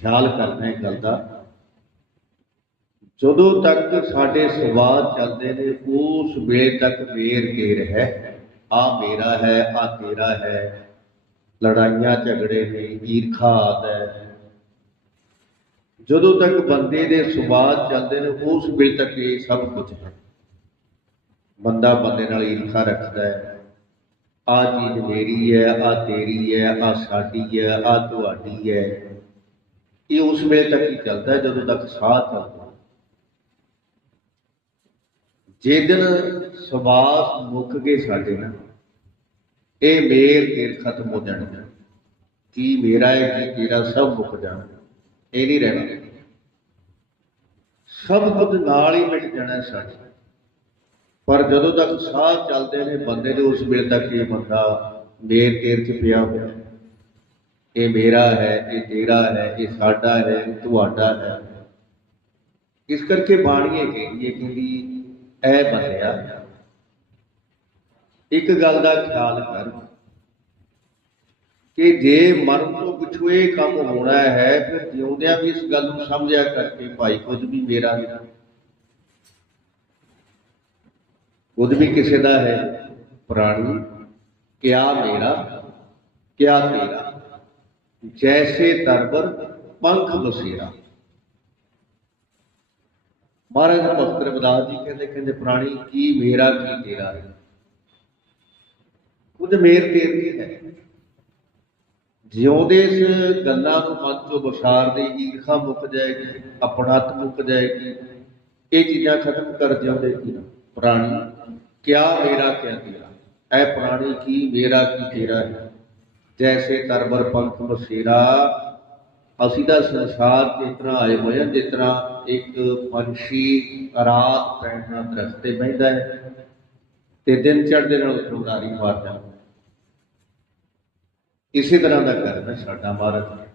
ਖਿਆਲ ਕਰਨਾ ਇਹ ਗੱਲ ਦਾ। ਜਦੋਂ ਤੱਕ ਸਾਡੇ ਸਵਾਦ ਚੱਲਦੇ ਨੇ, ਉਸ ਵੇਲੇ ਤੱਕ ਵੇਰ ਕੇਰ ਹੈ, ਆ ਮੇਰਾ ਹੈ, ਆ ਤੇਰਾ ਹੈ। ਲੜਾਈਆਂ ਝਗੜੇ ਨੇ ਈਰਖਾ ਆਦਿ ਹੈ। ਜਦੋਂ ਤੱਕ ਬੰਦੇ ਦੇ ਸਵਾਦ ਚੱਲਦੇ ਨੇ, ਉਸ ਵੇਲੇ ਤੱਕ ਇਹ ਸਭ ਕੁਝ ਹੈ। ਬੰਦਾ ਬੰਦੇ ਨਾਲ ਈਰਖਾ ਰੱਖਦਾ ਹੈ। ਆ ਚੀਜ਼ ਮੇਰੀ ਹੈ ਆ ਤੇਰੀ ਹੈ ਆ ਸਾਡੀ ਹੈ ਆ ਤੁਹਾਡੀ ਹੈ। ਇਹ ਉਸ ਵੇਲੇ ਤੱਕ ਹੀ ਚੱਲਦਾ ਹੈ, ਜਦੋਂ ਤੱਕ ਸਾਹ ਚੱਲਦਾ ਹੈ। ਜੇ ਦਿਨ ਸਵਾਸ ਮੁੱਕ ਗਏ ਸਾਡੇ ਨਾਲ, ਇਹ ਮੇਰ ਤੇਰ ਖਤਮ ਹੋ ਜਾਣਗੇ। ਕੀ ਮੇਰਾ ਹੈ, ਕੀ ਤੇਰਾ, ਸਭ ਮੁੱਕ ਜਾਣਾ ਇਹ ਨਹੀਂ ਰਹਿਣਾ। ਸਭ ਕੁਝ ਨਾਲ ਹੀ ਮਿਟ ਜਾਣਾ ਸਾਡੇ ਪਰ ਜਦੋਂ ਤੱਕ ਸਾਹ ਚੱਲਦੇ ਨੇ, ਬੰਦੇ ਦੇ ਉਸ ਵੇਲੇ ਤੱਕ ਇਹ ਬੰਦਾ ਮੇਰ ਤੇਰ ਚ ਪਿਆ ਹੋਇਆ। ਇਹ ਮੇਰਾ ਹੈ, ਇਹ ਤੇਰਾ ਹੈ, ਇਹ ਸਾਡਾ ਹੈ ਤੁਹਾਡਾ ਹੈ। ਇਸ ਕਰਕੇ ਬਾਣੀਏ ਕਹਿੰਦੀ ਹੈ ਕਹਿੰਦੀ ਐ ਬੰਦਿਆ, ਇੱਕ ਗੱਲ ਦਾ ਖਿਆਲ ਕਰ ਕਿ ਜੇ ਮਰਨ ਤੋਂ ਪਿਛੂ ਇਹ ਕੰਮ ਹੋਣਾ ਹੈ, ਫਿਰ ਜਿਉਂਦਿਆਂ ਵੀ ਇਸ ਗੱਲ ਨੂੰ ਸਮਝਿਆ ਕਰਕੇ ਭਾਈ ਕੁਝ ਵੀ ਮੇਰਾ ਨਹੀਂ। ਖੁਦ ਵੀ ਕਿਸੇ ਦਾ ਹੈ, ਪ੍ਰਾਣੀ, ਕਿਆ ਮੇਰਾ, ਕਿਆ ਤੇਰਾ। ਜੈਸੇ ਤਰਬਰ ਪੰਖ ਬਸੇਰਾ। ਮਹਾਰਾਜ ਭਗਤ ਰਵਿਦਾਸ ਜੀ ਕਹਿੰਦੇ ਕਹਿੰਦੇ, ਪ੍ਰਾਣੀ, ਕੀ ਮੇਰਾ, ਕੀ ਤੇਰਾ ਹੈ। ਖੁਦ ਮੇਰ ਤੇਰੀ ਹੈ। ਜਿਉਂਦੇ ਇਸ ਗੱਲਾਂ ਨੂੰ ਮਨ ਤੋਂ ਵਿਸਾਰ ਦੇ ਈਰਖਾ ਮੁੱਕ ਜਾਏਗੀ ਆਪਣਤ ਮੁੱਕ ਜਾਏਗੀ, ਇਹ ਚੀਜ਼ਾਂ ਖਤਮ ਕਰ ਜਿਉਂਦੇ ਕੀ ਪ੍ਰਾਣੀ, ਕਿਆ ਮੇਰਾ, ਕਿਆ ਤੇਰਾ। ਐ ਪ੍ਰਾਣੀ, ਕੀ ਮੇਰਾ, ਕੀ ਤੇਰਾ ਹੈ। ਜੈਸੇ ਤਰਬਰ ਪੰਥ ਬਸੇਰਾ ਅਸੀਂ ਦਾ ਸੰਸਾਰ ਤੇ ਤਰ੍ਹਾਂ ਆਏ ਹੋਏ ਹਾਂ ਜਿਸ ਤਰ੍ਹਾਂ ਇੱਕ ਪੰਛੀ ਰਾਤ ਪੈਣ ਨਾਲ ਦਰਖਤ ਤੇ ਬਹਿੰਦਾ ਹੈ ਤੇ ਦਿਨ ਚੜ੍ਹਦੇ ਨਾਲ ਉਡਾਰੀ ਮਾਰਦਾ ਇਸੇ ਤਰ੍ਹਾਂ ਦਾ ਕਰਮ ਹੈ ਸਾਡਾ ਮਹਾਰਾਜ।